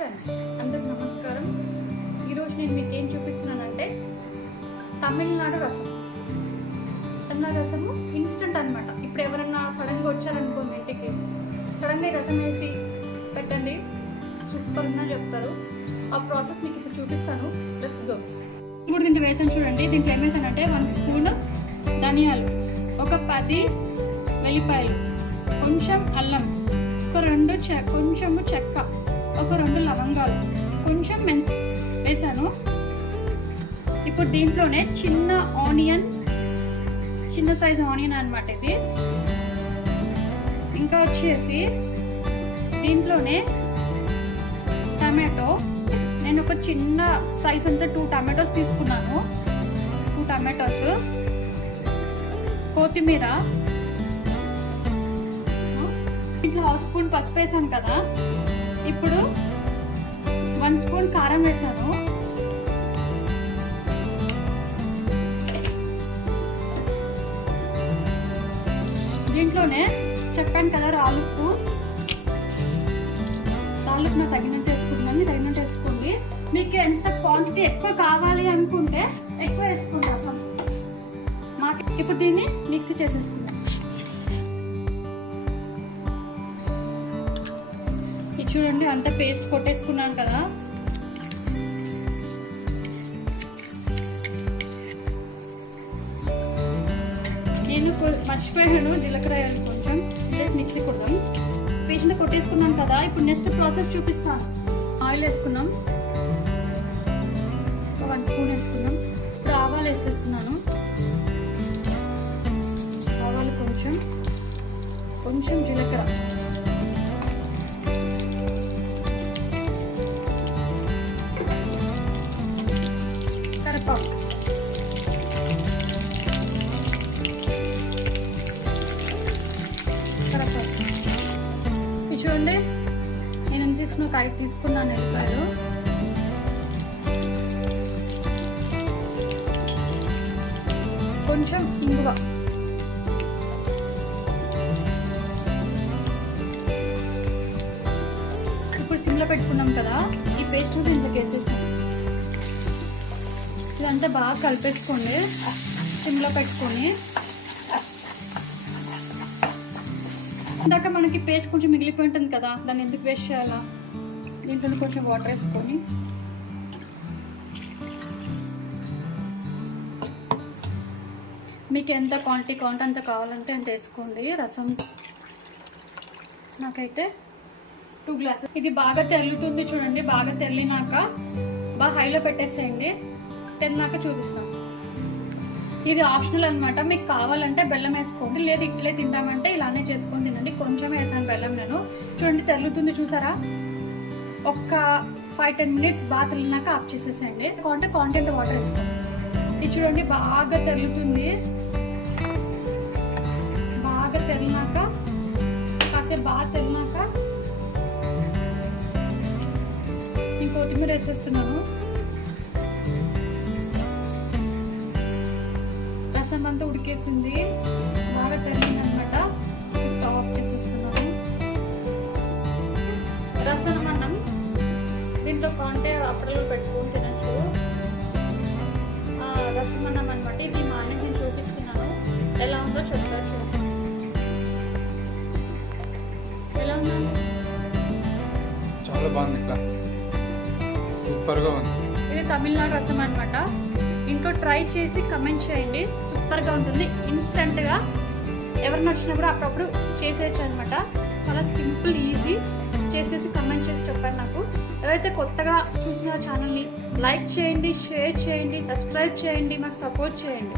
Friends అందరికి నమస్కారం. ఈరోజు నేను మీకు ఏం చూపిస్తున్నానంటే తమిళనాడు రసం. తమిళనాడు రసము ఇన్స్టెంట్ అనమాట ఇప్పుడు ఎవరన్నా సడన్గా వచ్చారనుకోండి ఇంటికి సడన్గా రసం వేసి పెట్టండి. సూపర్ చెప్తారు. ఆ ప్రాసెస్ మీకు ఇప్పుడు చూపిస్తాను. లెట్స్ గో ఇప్పుడు దీంట్లో వేసాను చూడండి. దీంట్లో ఏం వేసానంటే వన్ స్పూన్ ధనియాలు ఒక పది వెల్లిపాయలు కొంచెం అల్లం ఒక రెండు చె కొంచెము చెక్క. ఒక రెండు లవంగాలు కొంచెం మెంత్ వేసాను. ఇప్పుడు దీంట్లోనే చిన్న ఆనియన్ చిన్న సైజ్ ఆనియన్ అనమాట ఇది. ఇంకా వచ్చేసి దీంట్లోనే టమాటో. నేను ఒక చిన్న సైజ్ అంతా టూ టమాటోస్ తీసుకున్నాను. Two tomatoes. కొత్తిమీర. ఇట్లా హాఫ్ స్పూన్ పసుపు వేసాను కదా. ఇప్పుడు వన్ స్పూన్ కారం వేసాను దీంట్లోనే చెప్పాను కదా రాలుపు రాలుపు నా తగినంత వేసుకుంటున్నాను. తగినంత వేసుకోండి. మీకు ఎంత క్వాంటిటీ ఎక్కువ కావాలి అనుకుంటే ఎక్కువ వేసుకుంటాం మాకు ఇప్పుడు దీన్ని మిక్సీ చేసేసుకుందాం. చూడండి అంత పేస్ట్ కొట్టేసుకున్నాను కదా. నేను మర్చిపోయాను జీలకర్ర కొంచెం. ప్లస్ మిక్సీ కొట్టాం పేస్ట్ కొట్టేసుకున్నాం కదా ఇప్పుడు నెక్స్ట్ ప్రాసెస్ చూపిస్తాను ఆయిల్ వేసుకున్నాం. వన్ స్పూన్ వేసుకున్నాం. ఇప్పుడు ఆవాలు వేసేస్తున్నాను. ఆవాలు కొంచెం. కొంచెం జీలకర్ర. కరపాకు చూడండి నేను ఎంత తీసుకున్న ఒక ఐదు తీసుకున్నాను ఎల్లిపాయలు కొంచెం ఇంగువ ఇప్పుడు సిమ్లో పెట్టుకున్నాం కదా ఈ పేస్ట్ దీంట్లోకి వేసేసాను ఇదంతా బాగా కలిపేసుకోండి. సిమ్లో పెట్టుకొని. ఇందాక మనకి పేస్ట్ కొంచెం మిగిలిపోయి ఉంటుంది కదా దాన్ని ఎందుకు వేస్ట్ చేయాలా? దీంట్లో కొంచెం వాటర్ వేసుకొని. మీకు ఎంత క్వాంటిటీ క్వాంటిటీ అంత కావాలంటే అంత వేసుకోండి రసం. నాకైతే టూ గ్లాసెస్. ఇది బాగా తెల్లుతుంది చూడండి బాగా తెల్లినాక బాగా హైలో పెట్టేసేయండి. తెల్లినాక చూపిస్తాను ఇది ఆప్షనల్ అన్నమాట. మీకు కావాలంటే బెల్లం వేసుకోండి లేదు ఇట్లే తింటామంటే ఇలానే చేసుకొని తినండి. కొంచెం వేసాను బెల్లం నేను. చూడండి తెల్లుతుంది చూసారా? ఒక్క ఫైవ్ టెన్ మినిట్స్ బాగా తెల్లినాక ఆఫ్ చేసేసేయండి. అంటే కాంటెంట్ వాటర్ వేసుకోండి. ఇది చూడండి బాగా తెల్లుతుంది బాగా తెల్లినాక కాసేపు బాగా తెల్లినాక నేను కొత్తిమీర వేసేస్తున్నాను. అంతా ఉడికేసింది. బాగా తెల్లింది అనమాట స్టవ్ ఆఫ్ చేసేస్తున్నాను. రసం అన్నం. దీంట్లో కాంటే అప్పడలు పెట్టుకొని తినచ్చు. రసం అన్నం అనమాట ఇది మా అన్నకి నేను చూపిస్తున్నాను. ఎలా ఉందో చూడండి. ఎలా చాలా బాగుంది ఇట్లా సూపర్గా ఉంది. ఇది తమిళనాడు రసం అనమాట ఇంట్లో ట్రై చేసి కమెంట్ చేయండి. సూపర్గా ఉంటుంది. ఇన్స్టెంట్గా ఎవరు కూడా అప్పుడప్పుడు చేసేయచ్చు అనమాట చాలా సింపుల్ ఈజీ చేసేసి కమెంట్ చేసి చెప్పారు నాకు. ఎవరైతే కొత్తగా చూసిన ఛానల్ని లైక్ చేయండి షేర్ చేయండి సబ్స్క్రైబ్ చేయండి మాకు సపోర్ట్ చేయండి.